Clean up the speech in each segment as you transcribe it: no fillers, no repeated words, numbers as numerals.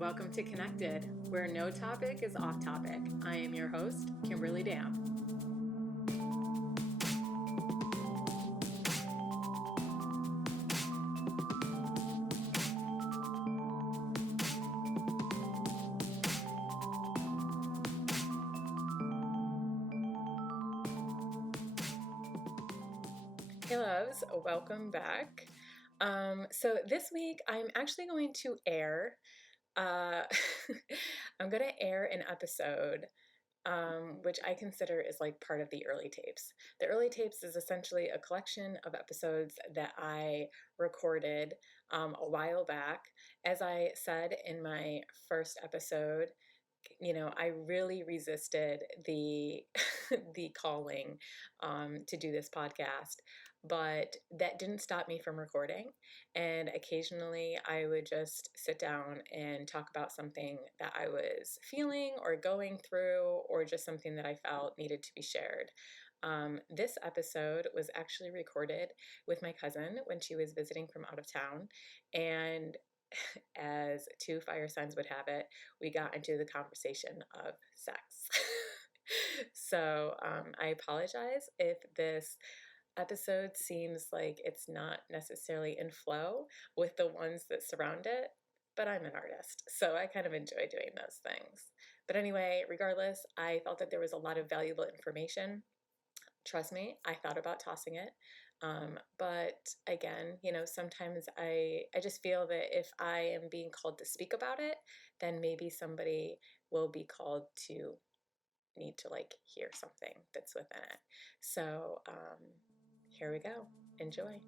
Welcome to Connected, where no topic is off topic. I am your host, Kimberly Dam. Hey loves, welcome back. So this week I'm actually going to air an episode, which I consider is like part of the early tapes. The early tapes is essentially a collection of episodes that I recorded a while back. As I said in my first episode, I really resisted the the calling to do this podcast, but that didn't stop me from recording. And occasionally I would just sit down and talk about something that I was feeling or going through, or just something that I felt needed to be shared. This episode was actually recorded with my cousin when she was visiting from out of town, and as two fire signs would have it, we got into the conversation of sex. So I apologize if this episode seems like it's not necessarily in flow with the ones that surround it, but I'm an artist, so I kind of enjoy doing those things. But anyway, regardless, I felt that there was a lot of valuable information. Trust me, I thought about tossing it. But again, sometimes I just feel that if I am being called to speak about it, then maybe somebody will be called to need to hear something that's within it. So here we go. Enjoy.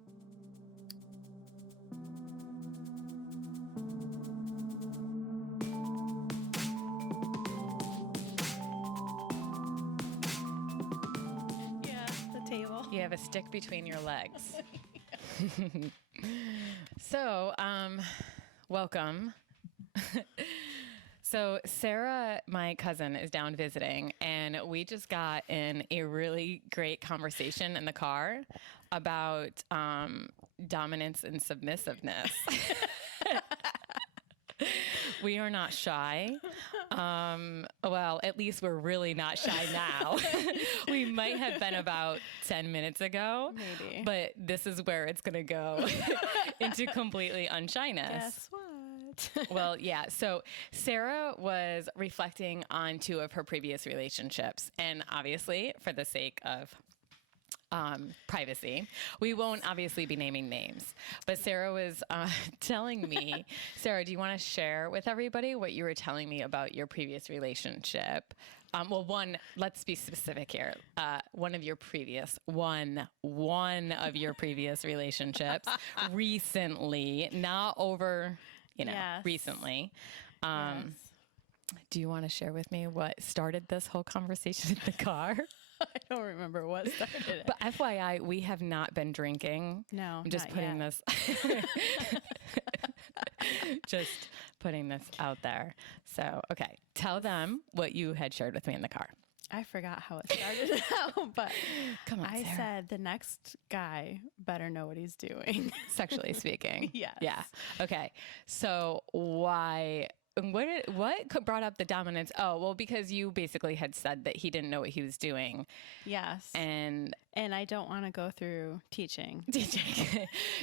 You have a stick between your legs. So, welcome. So Sarah, my cousin, is down visiting, and we just got in a really great conversation in the car about dominance and submissiveness. We are not shy. Well, at least we're really not shy now. We might have been about 10 minutes ago. Maybe. But this is where it's going to go into completely unshyness. Guess what? Well, yeah. So Sarah was reflecting on two of her previous relationships. And obviously, for the sake of privacy, we won't obviously be naming names, but Sarah was telling me, Sarah, do you want to share with everybody what you were telling me about your previous relationship? Let's be specific here. One of your previous relationships recently, not over, Yes. recently. Yes. Do you want to share with me what started this whole conversation in the car? I don't remember what started it. But FYI, we have not been drinking. No, I'm just putting this just putting this out there. So, okay, tell them what you had shared with me in the car. I forgot how it started out, but Come on, I Sarah. said the next guy better know what he's doing. Sexually speaking. Yes. Yeah. Okay. So what brought up the dominance? Oh, well, because you basically had said that he didn't know what he was doing. Yes. And I don't want to go through teaching.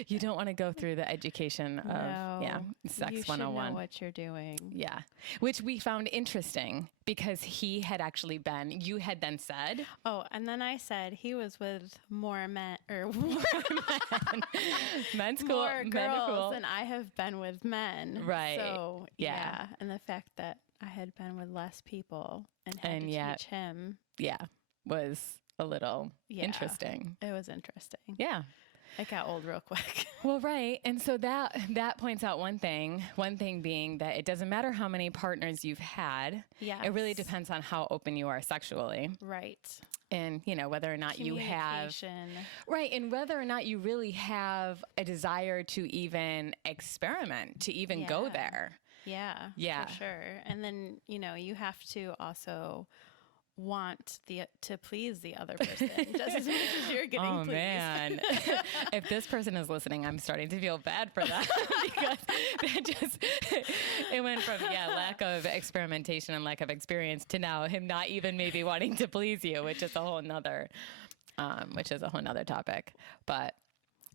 You don't want to go through the education of sex you 101. should know what you're doing. Yeah. Which we found interesting because he had actually you had then said. Oh, and then I said he was with more men. Men's cool. More Men girls are cool. than I have been with men. Right. So, Yeah. And the fact that I had been with less people and had to teach him. Yeah. Was a little interesting. It was interesting. Yeah. It got old real quick. Well, right. And so that points out one thing being that it doesn't matter how many partners you've had. Yes. It really depends on how open you are sexually. Right. And, whether or not you have. Right. And whether or not you really have a desire to even experiment, to even go there. Yeah. Yeah. For sure. And then, you have to also want to please the other person just as much as you're getting oh pleased. Man, if this person is listening, I'm starting to feel bad for them because it went from lack of experimentation and lack of experience to now him not even maybe wanting to please you, which is a whole nother topic. But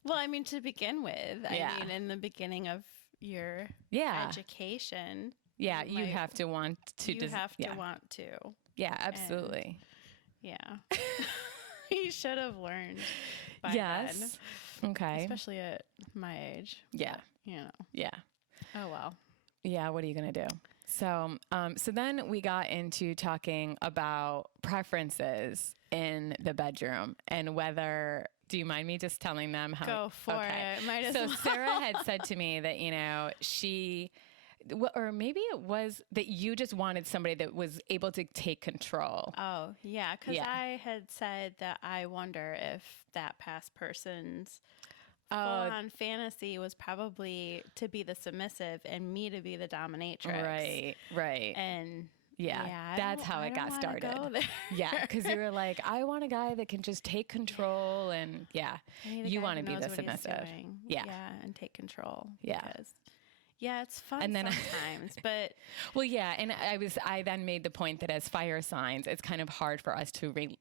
well, I mean, to begin with, I mean, in the beginning of your education, you have to want to. You have to want to. Yeah, absolutely. And, you should have learned by then. Okay. Especially at my age. Yeah. You know. Yeah. Oh, well. Yeah, what are you going to do? So then we got into talking about preferences in the bedroom and whether, do you mind me just telling them how? Go for it. Might as well. Sarah had said to me that, or maybe it was that you just wanted somebody that was able to take control. Oh, yeah. Because I had said that I wonder if that past person's full-on fantasy was probably to be the submissive and me to be the dominatrix. Right. And that's how it got started. Yeah, because you were like, I want a guy that can just take control, and you want to be the submissive. Yeah, and take control. Yeah. Yeah, it's fun and then sometimes, but and I then made the point that as fire signs, it's kind of hard for us to engage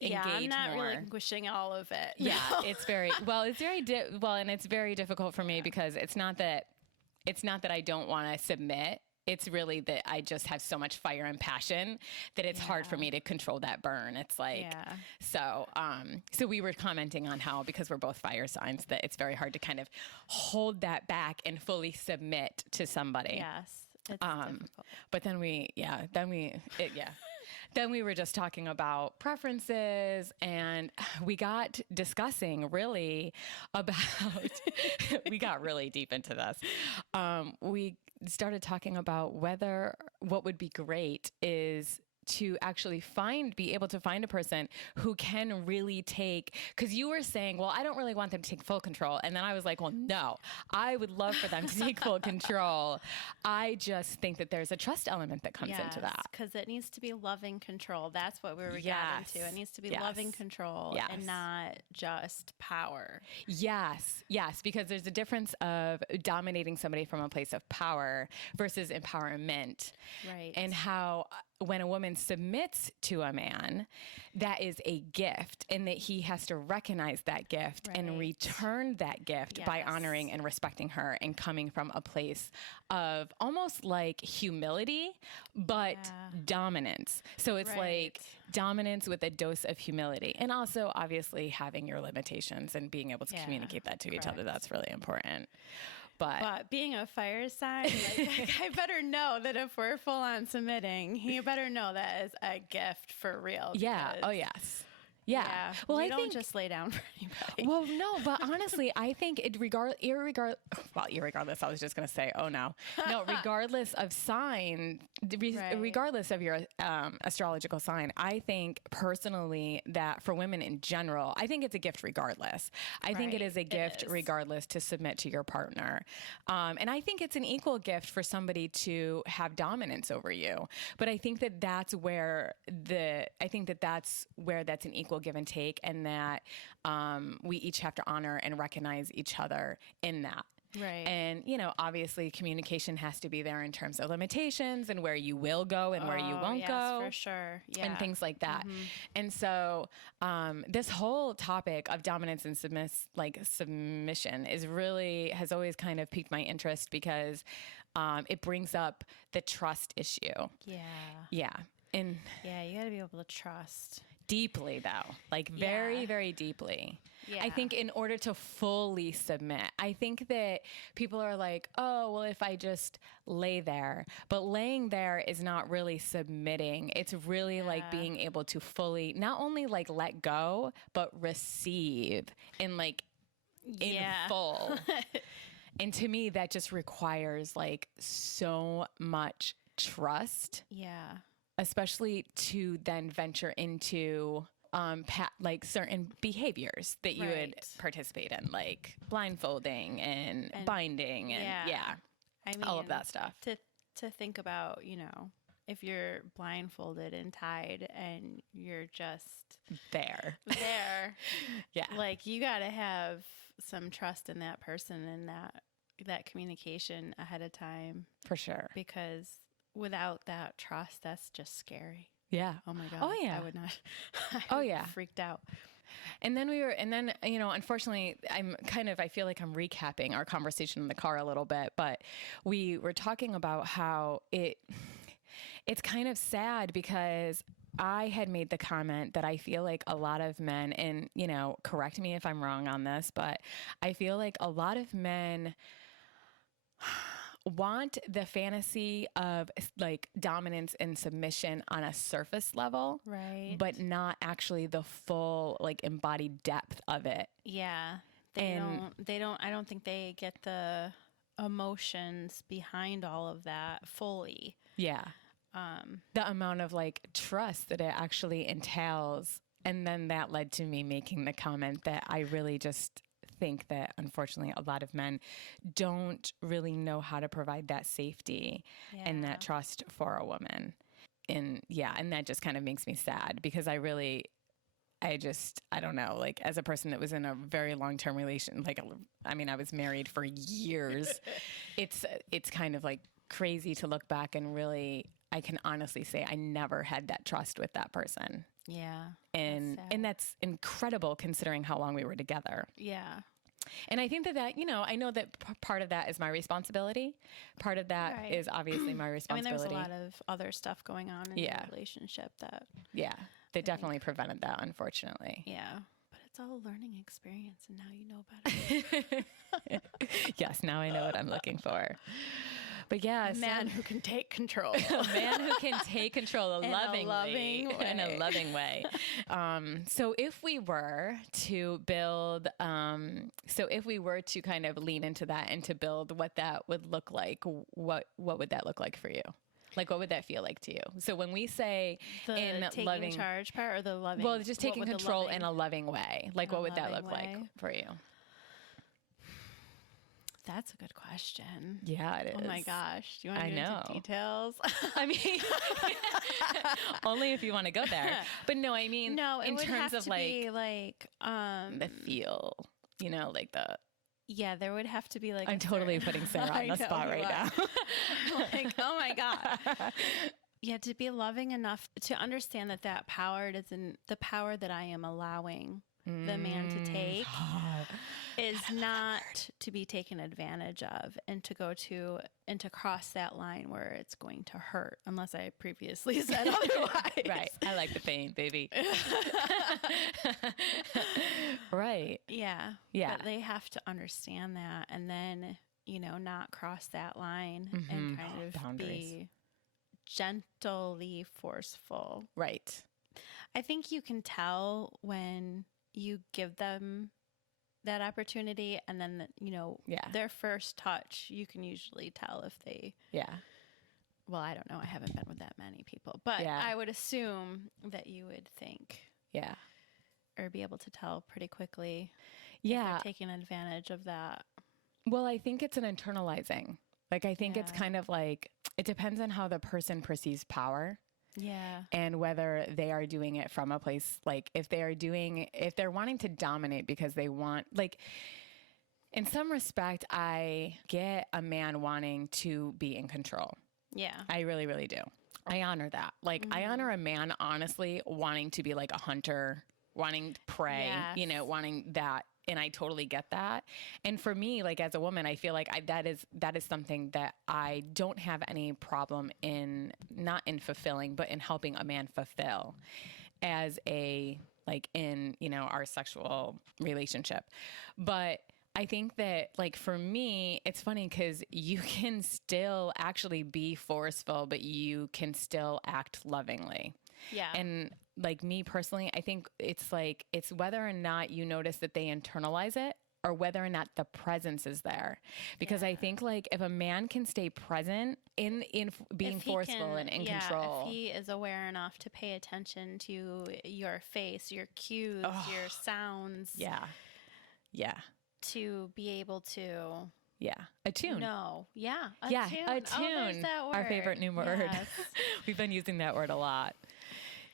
I'm not more. relinquishing all of it. Yeah, it's very and it's very difficult for me because it's not that I don't want to submit. It's really that I just have so much fire and passion that it's hard for me to control that burn. It's like, so we were commenting on how, because we're both fire signs, that it's very hard to kind of hold that back and fully submit to somebody. Yes. It's difficult. But then then we were just talking about preferences, and we got discussing really about, we got really deep into this. We started talking about what would be great is to actually be able to find a person who can really take, because you were saying, well, I don't really want them to take full control. And then I was like, well, no, I would love for them to take full control. I just think that there's a trust element that comes into that. Because it needs to be loving control. That's what we were getting to. It needs to be loving control and not just power. Yes, because there's a difference of dominating somebody from a place of power versus empowerment. Right. And how when a woman submits to a man, that is a gift, and that he has to recognize that gift and return that gift by honoring and respecting her and coming from a place of almost like humility, but dominance. So it's like dominance with a dose of humility, and also obviously having your limitations and being able to communicate that to each other. That's really important. But being a fire sign, I better know that if we're full on submitting, you better know that is a gift for real. Yeah. Oh, yes. Yeah. Well, I don't just lay down for anybody. Well, no, but honestly, I think irregardless, I was just going to say, oh no, regardless of sign, regardless of your astrological sign, I think personally that for women in general, I think it's a gift regardless. I think it is a gift regardless to submit to your partner. And I think it's an equal gift for somebody to have dominance over you. But I think that that's where that's an equal give and take, and that we each have to honor and recognize each other in that. Right. And, obviously communication has to be there in terms of limitations and where you will go and where you won't go. For sure. Yeah. And things like that. Mm-hmm. And so this whole topic of dominance and submission has always kind of piqued my interest because it brings up the trust issue. Yeah. Yeah. And you got to be able to trust. Deeply, though, very, very deeply. Yeah. I think in order to fully submit, I think that people are like, oh, well, if I just lay there, but laying there is not really submitting. It's really like being able to fully not only let go, but receive in full. And to me, that just requires so much trust. Yeah. Especially to then venture into certain behaviors that you would participate in, like blindfolding and binding and I mean, all of that stuff. To think about, if you're blindfolded and tied and you're just there. Yeah. Like, you got to have some trust in that person and that communication ahead of time. For sure. Because without that trust, that's just scary. Yeah. Oh my God. Oh yeah. I would not. Freaked out. And then unfortunately, I feel like I'm recapping our conversation in the car a little bit, but we were talking about how it's kind of sad because I had made the comment that I feel like a lot of men, and, correct me if I'm wrong on this, but I feel like a lot of men want the fantasy of like dominance and submission on a surface level, right? But not actually the full like embodied depth of it. Yeah. I don't think they get the emotions behind all of that fully. Yeah. The amount of like trust that it actually entails. And then that led to me making the comment that I really just think that unfortunately a lot of men don't really know how to provide that safety and that trust for a woman. And that just kind of makes me sad because I don't know, like as a person that was in a very long-term relation, I was married for years. It's kind of like crazy to look back and really, I can honestly say I never had that trust with that person. Yeah. And that's incredible considering how long we were together. Yeah. And I think that, I know that part of that is my responsibility. Part of that is obviously my responsibility. There was a lot of other stuff going on in the relationship that definitely prevented that, unfortunately. Yeah. But it's all a learning experience, and now you know better. Yes, now I know what I'm looking for. But yeah, a man who can take control. A man who can take control in a loving way. So if we were to build, if we were to kind of lean into that and to build what that would look like, what would that look like for you? Like, what would that feel like to you? So when we say in taking loving charge part or the loving, well, just taking control in a loving way, like what would that look like for you? That's a good question. Yeah, it is. Oh my gosh. Do you want to go into details? I mean, only if you want to go there. But no, I mean, in terms of like the feel, like the. Yeah, there would have to be like. I'm totally putting Sarah on the spot right now. Like, oh my God. Yeah, to be loving enough to understand that power isn't the power that I am allowing the man to take is not to be taken advantage of and to cross that line where it's going to hurt, unless I previously said otherwise. Right. I like the pain, baby. Right. Yeah. Yeah. But they have to understand that and then, not cross that line and kind of boundaries. Be gently forceful. Right. I think you can tell when you give them that opportunity and then, their first touch, you can usually tell if they, well, I don't know. I haven't been with that many people, but I would assume that you would think, or be able to tell pretty quickly if they're taking advantage of that. Well, I think it's an internalizing. Like, I think it's kind of like, it depends on how the person perceives power. Yeah. And whether they are doing it from a place, like if they're wanting to dominate because they want, like, in some respect, I get a man wanting to be in control. Yeah. I really, really do. I honor that. Like, I honor a man, honestly, wanting to be like a hunter, wanting prey, wanting that. And I totally get that. And for me, like as a woman, I feel like that is something that I don't have any problem in, not in fulfilling, but in helping a man fulfill as in, our sexual relationship. But I think that like for me, it's funny because you can still actually be forceful, but you can still act lovingly. Yeah. And like me personally, I think it's whether or not you notice that they internalize it or whether or not the presence is there. Because I think like if a man can stay present in being forceful and in control. If he is aware enough to pay attention to your face, your cues, your sounds. Yeah. Yeah. To be able to Yeah. Attune. No. Yeah. Yeah. Attune. Attune. Oh, there's that word. Our favorite new word. Yes. We've been using that word a lot.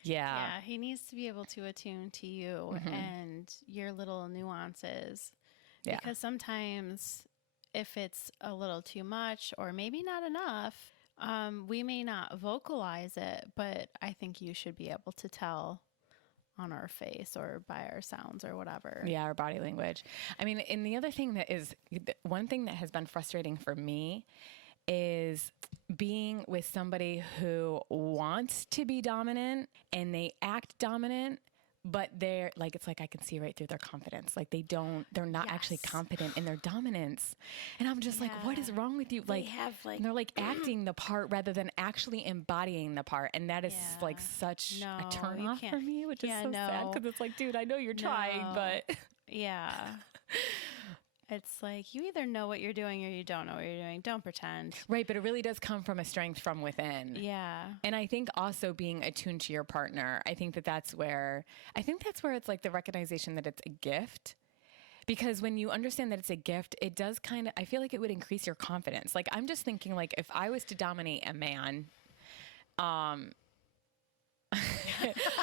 Yeah. Yeah. He needs to be able to attune to you and your little nuances. Yeah. Because sometimes if it's a little too much or maybe not enough, we may not vocalize it, but I think you should be able to tell on our face or by our sounds or whatever. Yeah, our body language. I mean, and the other thing that is, one thing that has been frustrating for me is being with somebody who wants to be dominant and they act dominant, but they're like, it's like I can see right through their confidence. Like they're not actually confident in their dominance. And I'm just like, what is wrong with you? Like, and they're like acting the part rather than actually embodying the part. And that is like such a turn off for me, which is so sad because it's like, dude, I know you're trying, but yeah. It's like you either know what you're doing or you don't know what you're doing. Don't pretend. Right, but it really does come from a strength from within. Yeah. And I think also being attuned to your partner, I think that's where it's like the recognition that it's a gift. Because when you understand that it's a gift, it does I feel like it would increase your confidence. Like I'm just thinking like if I was to dominate a man,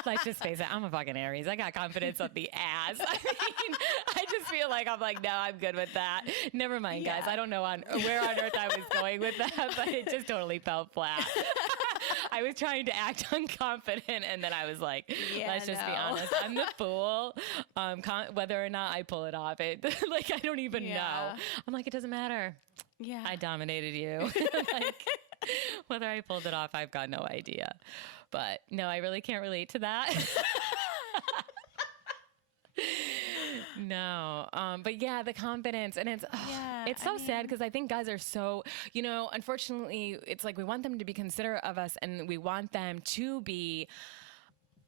let's just face it, I'm a fucking Aries. I got confidence up the ass. I mean, I just feel like I'm like, no, I'm good with that. Never mind, guys. I don't know where on earth I was going with that, but it just totally fell flat. I was trying to act unconfident, and then I was like, let's just be honest. I'm the fool. Whether or not I pull it off, like I don't even know. I'm like, it doesn't matter. Yeah, I dominated you. Like, whether I pulled it off, I've got no idea. But no, I really can't relate to that. No. But yeah, the confidence, and it's so sad because I think guys are so, unfortunately it's like we want them to be considerate of us and we want them to be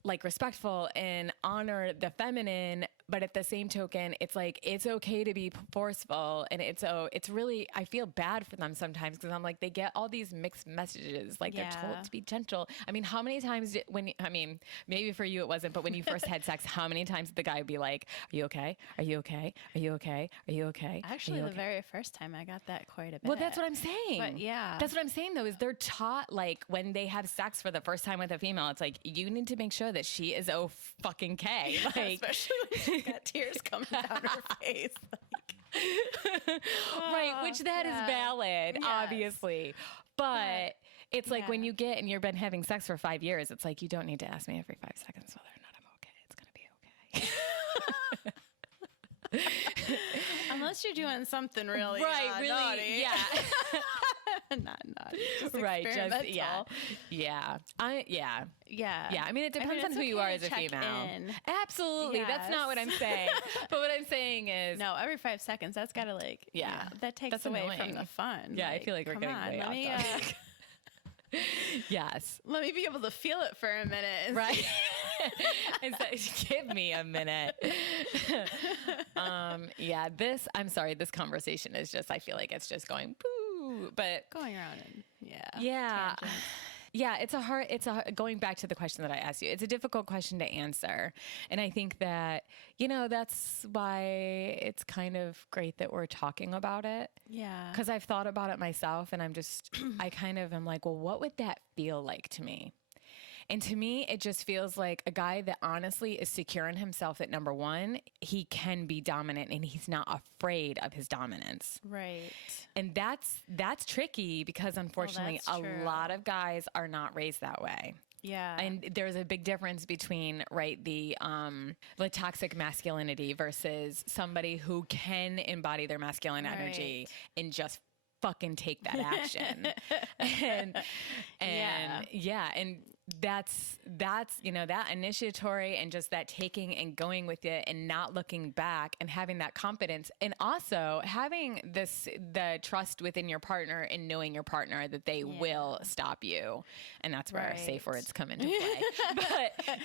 like respectful and honor the feminine, but at the same token, it's like, it's okay to be forceful. And it's really, I feel bad for them sometimes because I'm like, they get all these mixed messages. Like they're told to be gentle. I mean, how many times maybe for you it wasn't, but when you first had sex, how many times did the guy be like, are you okay? Are you okay? Are you okay? Are you okay? Actually, the very first time I got that quite a bit. Well, that's what I'm saying. But yeah. That's what I'm saying though, is they're taught like when they have sex for the first time with a female, it's like, you need to make sure that she is fucking okay. Like, especially when she's got tears coming down her face. Right, which that is valid, obviously. But it's like when you get and you've been having sex for 5 years, it's like you don't need to ask me every 5 seconds whether or not I'm okay. It's going to be okay. Unless you're doing something really really naughty. Yeah. Not naughty. Just right, experimental. just yeah. I mean, it depends on who you are as a female. Absolutely. Yes. That's not what I'm saying. But what I'm saying is, no, every 5 seconds, that's got to that takes away from the fun. Yeah, I feel like we're getting way off topic. Yes. Let me be able to feel it for a minute. Right. Give me a minute. I'm sorry, this conversation is just, I feel like it's just going poo, but going around and tangents. Yeah, going back to the question that I asked you, it's a difficult question to answer. And I think that, that's why it's kind of great that we're talking about it. Yeah. Because I've thought about it myself and I kind of am like, well, what would that feel like to me? And to me, it just feels like a guy that honestly is secure in himself that number one, he can be dominant and he's not afraid of his dominance. Right. And that's tricky because unfortunately a lot of guys are not raised that way. Yeah. And there's a big difference between, the toxic masculinity versus somebody who can embody their masculine energy and just fucking take that action. and that's that initiatory and just that taking and going with it and not looking back and having that confidence and also having the trust within your partner and knowing your partner that they will stop you. And that's where our safe words come into play. But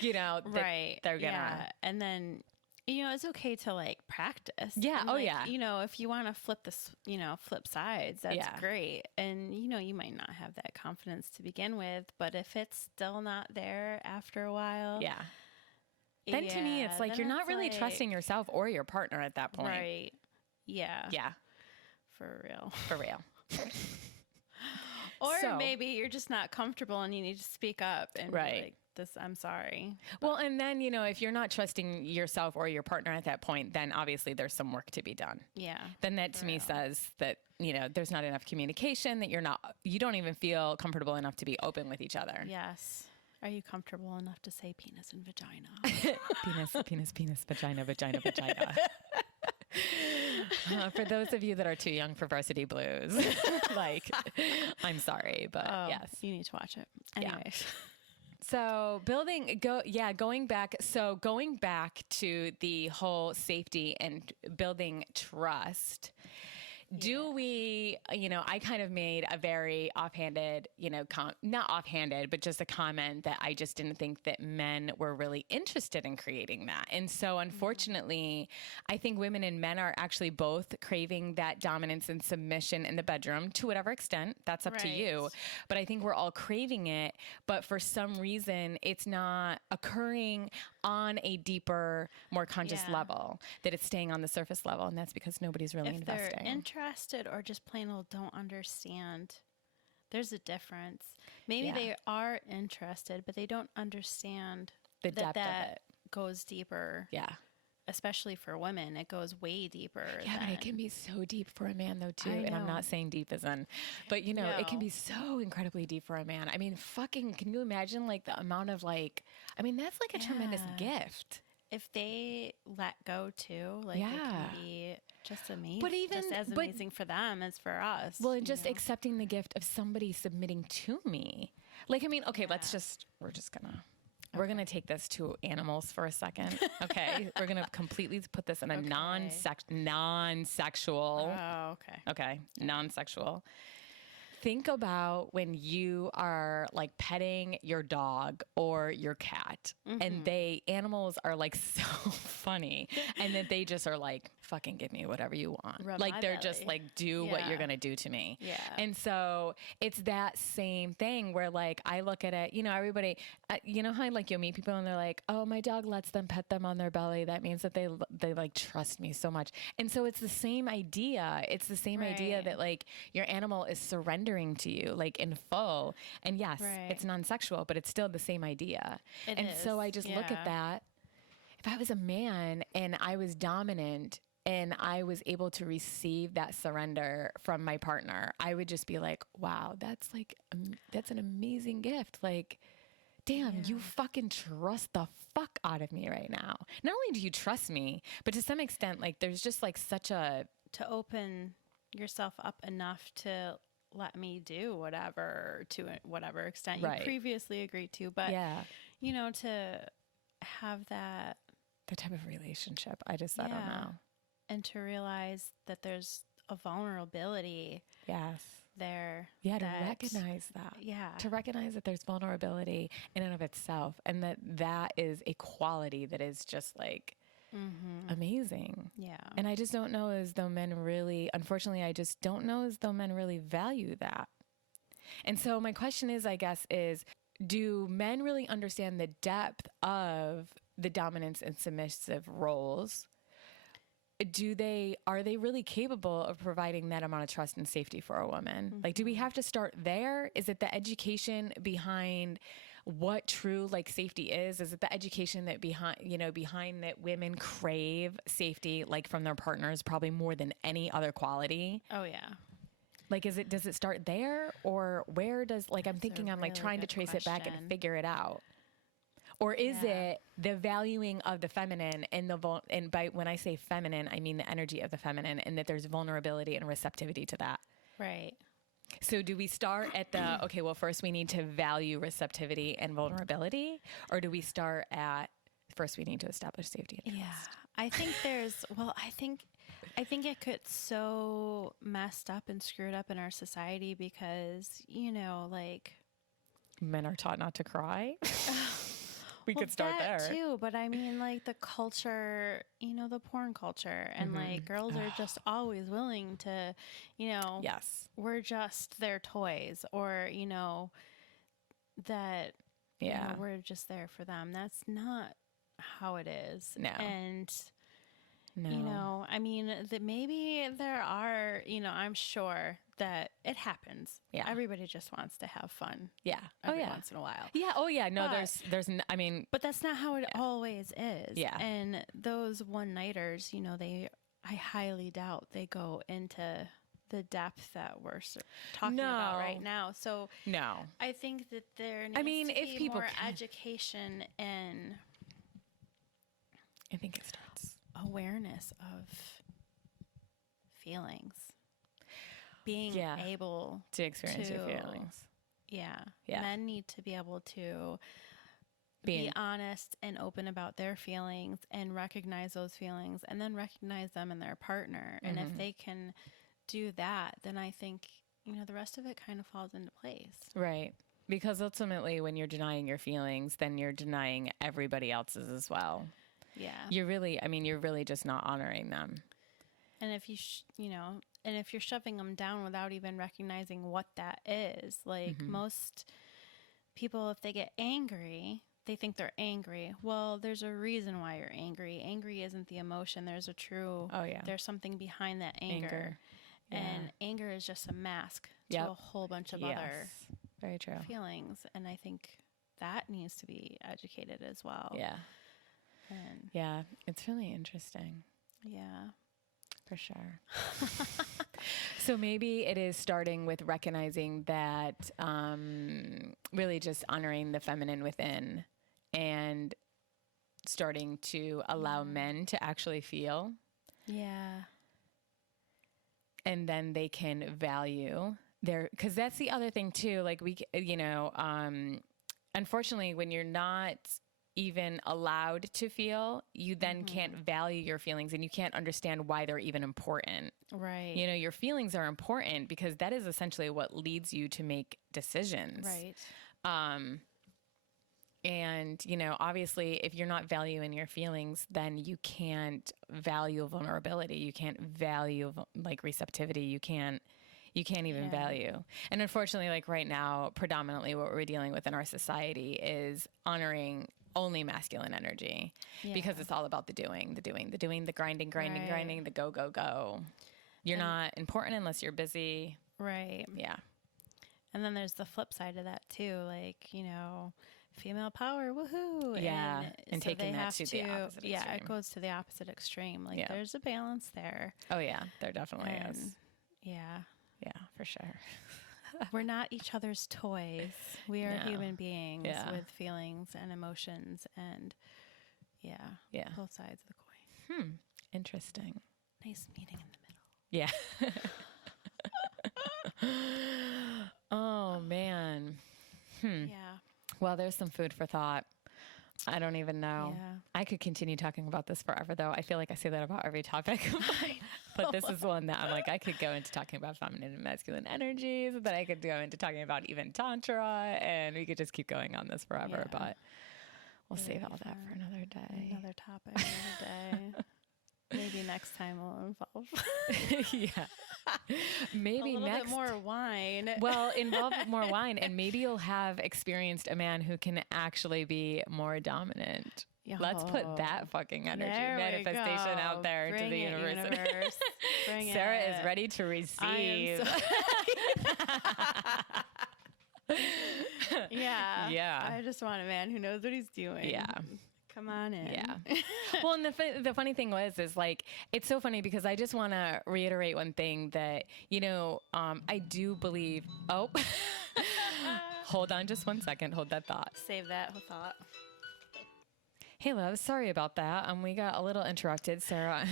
they're gonna and then it's okay to practice. Yeah. And, if you want to flip flip sides, that's great. And, you might not have that confidence to begin with, but if it's still not there after a while. Yeah. Then to me, it's like, you're not really trusting yourself or your partner at that point. Right. Yeah. Yeah. for real. For real. Or maybe you're just not comfortable and you need to speak up and be like, I'm sorry. Well, and then, if you're not trusting yourself or your partner at that point, then obviously there's some work to be done. Yeah. Then that to me says that, there's not enough communication, that you don't even feel comfortable enough to be open with each other. Yes. Are you comfortable enough to say penis and vagina? Penis, vagina. For those of you that are too young for Varsity Blues, I'm sorry, but yes. You need to watch it. Anyways. Yeah. So going back to the whole safety and building trust. Do we, I kind of made a very offhanded, not offhanded, but just a comment that I just didn't think that men were really interested in creating that. And so unfortunately, I think women and men are actually both craving that dominance and submission in the bedroom to whatever extent. That's up to you. But I think we're all craving it. But for some reason, it's not occurring on a deeper, more conscious level, that it's staying on the surface level. And that's because nobody's really investing. They're interested or just plain old don't understand, there's a difference. Maybe they are interested, but they don't understand the depth of it. Goes deeper. Yeah. Especially for women, it goes way deeper. Yeah, but it can be so deep for a man, though, too. And I'm not saying deep as in, but, it can be so incredibly deep for a man. I mean, can you imagine, the amount of, that's a tremendous gift. If they let go, too, it can be just amazing. But just as amazing for them as for us. Well, and just accepting the gift of somebody submitting to me. We're going to take this to animals for a second. Okay. We're going to completely put this in a non-sexual. Oh, okay. Okay. Non-sexual. Think about when you are petting your dog or your cat and animals are so funny and that they just are fucking give me whatever you want. They're just do what you're going to do to me. Yeah. And so it's that same thing where I look at it, everybody, how you'll meet people and they're like, oh, my dog lets them pet them on their belly. That means that they trust me so much. And so it's the same idea. It's the same idea that your animal is surrendering to you in full, and yes, it's non-sexual, but it's still the same idea. So I just look at that. If I was a man and I was dominant and I was able to receive that surrender from my partner, I would just be like, wow, that's that's an amazing gift. Damn, you fucking trust the fuck out of me right now. Not only do you trust me, but to some extent, there's just such a to open yourself up enough to let me do whatever to whatever extent you previously agreed to, but to have that type of relationship, I don't know, and to realize that there's a vulnerability there, to recognize that, to recognize that there's vulnerability in and of itself, and that is a quality that is just amazing. Yeah. And I just don't know as though men really, unfortunately, I just don't know as though men really value that. And so my question is, I guess, do men really understand the depth of the dominance and submissive roles? Are they really capable of providing that amount of trust and safety for a woman? Do we have to start there? Is it the education behind what true safety is? Is it the education that behind that women crave safety from their partners probably more than any other quality? Oh yeah. Does it start there, or where does I'm thinking I'm trying to trace it back and figure it out? Or is it the valuing of the feminine and when I say feminine, I mean the energy of the feminine, and that there's vulnerability and receptivity to that? Right. So do we start at first we need to value receptivity and vulnerability? Or do we start at first we need to establish safety and trust? Yeah. I think I think it gets so messed up and screwed up in our society because, men are taught not to cry. We could start that there too, but I mean, the culture, the porn culture, and girls are just always willing to, yes, we're just their toys, or that we're just there for them. That's not how it is. No, and No. You know, I mean, that maybe there are, you know, I'm sure that it happens. Yeah. Everybody just wants to have fun. Yeah. Every once in a while. Yeah. Oh yeah. No, But I mean, but that's not how it always is. Yeah. And those one-nighters, you know, I highly doubt they go into the depth that we're talking about right now. So no. I think that there needs to be more education and I think it starts awareness of feelings. Being able to experience your feelings. Yeah. Men need to be able to be honest and open about their feelings and recognize those feelings and then recognize them in their partner. And if they can do that, then I think, you know, the rest of it kind of falls into place. Right. Because ultimately when you're denying your feelings, then you're denying everybody else's as well. Yeah. You're really just not honoring them. And if if you're shoving them down without even recognizing what that is, like most people, if they get angry, they think they're angry. Well, there's a reason why you're angry. Angry isn't the emotion. There's there's something behind that anger. And anger is just a mask to a whole bunch of other very true feelings. And I think that needs to be educated as well. Yeah. And yeah, it's really interesting. Yeah. For sure. So maybe it is starting with recognizing that really just honoring the feminine within and starting to allow men to actually feel. Yeah. And then they can value because that's the other thing too. Like unfortunately, when you're not even allowed to feel, you then can't value your feelings and you can't understand why they're even important. Right. You know, your feelings are important because that is essentially what leads you to make decisions. Right. And, you know, obviously if you're not valuing your feelings, then you can't value vulnerability. You can't value like receptivity. You can't even value. And unfortunately, like right now, predominantly what we're dealing with in our society is honoring only masculine energy because it's all about the doing, the grinding, the go. You're not important unless you're busy. Right. Yeah. And then there's the flip side of that too. Like, you know, female power, woohoo. Yeah. And so taking that to the opposite extreme. Yeah, it goes to the opposite extreme. Like there's a balance there. Oh yeah, there definitely is. Yeah. Yeah, for sure. We're not each other's toys. We are human beings with feelings and emotions and both sides of the coin. Interesting. Nice meeting in the middle. Yeah. Oh man. Yeah. Well, there's some food for thought. I don't even know. Yeah. I could continue talking about this forever, though. I feel like I say that about every topic. But this is one that I'm like, I could go into talking about feminine and masculine energies, but I could go into talking about even Tantra, and we could just keep going on this forever. Yeah. But we'll save all that for another day. Another topic, another day. Maybe next time we'll involve. Maybe a little next bit more wine. Well, involve more wine, and maybe you'll have experienced a man who can actually be more dominant. Let's put that fucking energy manifestation out there into the universe. Bring Sarah it. is ready to receive. Yeah. I just want a man who knows what he's doing. Yeah. Come on in. Yeah. Well, and the funny thing is like, it's so funny because I just want to reiterate one thing that, you know, I do believe, hold on just 1 second. Hold that thought. Save that thought. Hey, love. Sorry about that. We got a little interrupted. Sarah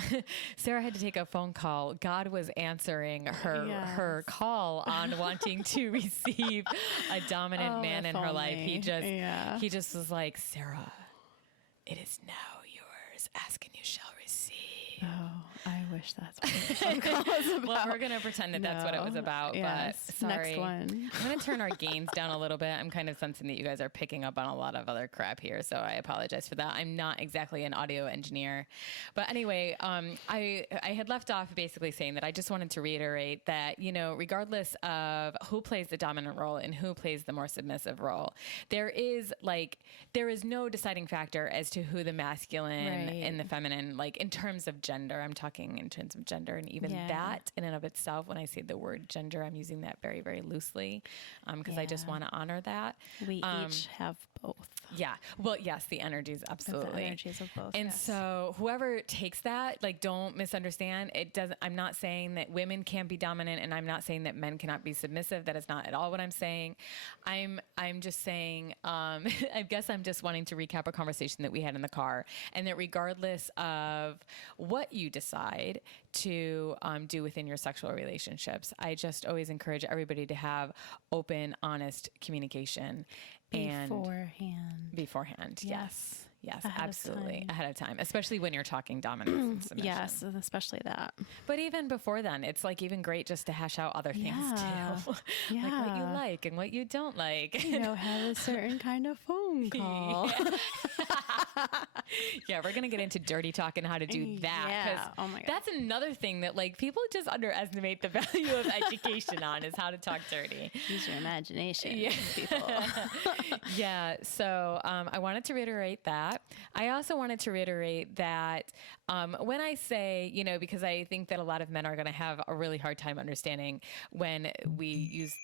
had to take a phone call. God was answering her call on wanting to receive a dominant man in her life. He just was like, Sarah, it is now yours. Ask and you shall receive. I wish that's what the phone call was about. Well, we're going to pretend that that's what it was about, yes. but sorry. Next one. I'm going to turn our gains down a little bit. I'm kind of sensing that you guys are picking up on a lot of other crap here, so I apologize for that. I'm not exactly an audio engineer. But anyway, I had left off basically saying that I just wanted to reiterate that, you know, regardless of who plays the dominant role and who plays the more submissive role, there is no deciding factor as to who the masculine and the feminine, like in terms of gender. I'm talking in terms of gender, and even that in and of itself, when I say the word gender, I'm using that very, very loosely because I just want to honor that. We each have both. Yeah. Well, yes, the energies, absolutely. The energies of both. And so whoever takes that, like, don't misunderstand. I'm not saying that women can't be dominant, and I'm not saying that men cannot be submissive. That is not at all what I'm saying. I'm just saying, I guess I'm just wanting to recap a conversation that we had in the car, and that regardless of what you decide to do within your sexual relationships, I just always encourage everybody to have open, honest communication. Beforehand. Yes. Absolutely. Ahead of time, especially when you're talking dominance and submission. Yes, especially that. But even before then, it's like even great just to hash out other things too. Yeah. Like what you like and what you don't like. You know, have a certain kind of phone call. Yeah, we're going to get into dirty talk and how to do that. Yeah. Oh my God. That's another thing that like people just underestimate the value of education on is how to talk dirty. Use your imagination, people. Yeah. So I wanted to reiterate that. I also wanted to reiterate that when I say, you know, because I think that a lot of men are going to have a really hard time understanding when we use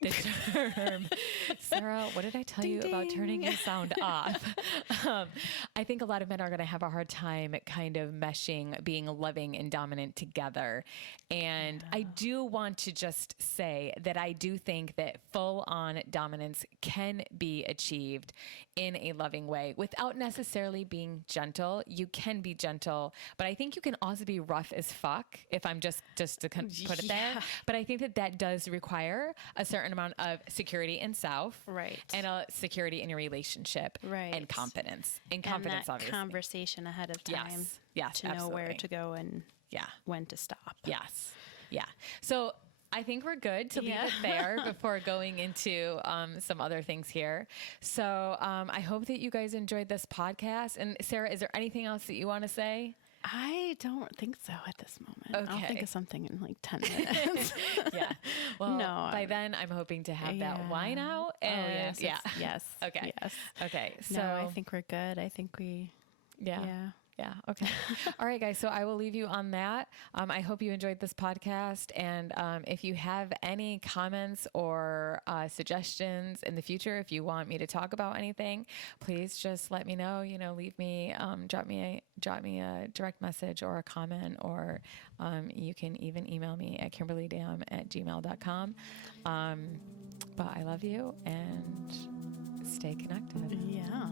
the term. Sarah, what did I tell you about turning your sound off? I think a lot of men are going to have a hard time kind of meshing being loving and dominant together. And I do want to just say that I do think that full-on dominance can be achieved in a loving way without necessarily being gentle. You can be gentle, but I think you can also be rough as fuck, if I'm just to put it there. But I think that does require a certain amount of security in self, and a security in your relationship, and confidence. And confidence, that obviously. Conversation ahead of time. Yes, to know where to go and when to stop. Yes. Yeah. So I think we're good to leave it there before going into some other things here. So I hope that you guys enjoyed this podcast. And Sarah, is there anything else that you want to say? I don't think so at this moment. Okay. I'll think of something in like 10 minutes. Yeah. Well, by then I'm hoping to have that wine out. And yes. Okay. Yes. Okay. So no, I think we're good. I think we. Yeah. Okay. All right, guys. So I will leave you on that. I hope you enjoyed this podcast. And if you have any comments or suggestions in the future, if you want me to talk about anything, please just let me know. You know, leave me, drop me a direct message or a comment, or you can even email me at kimberlydam@gmail.com. But I love you and stay connected. Yeah.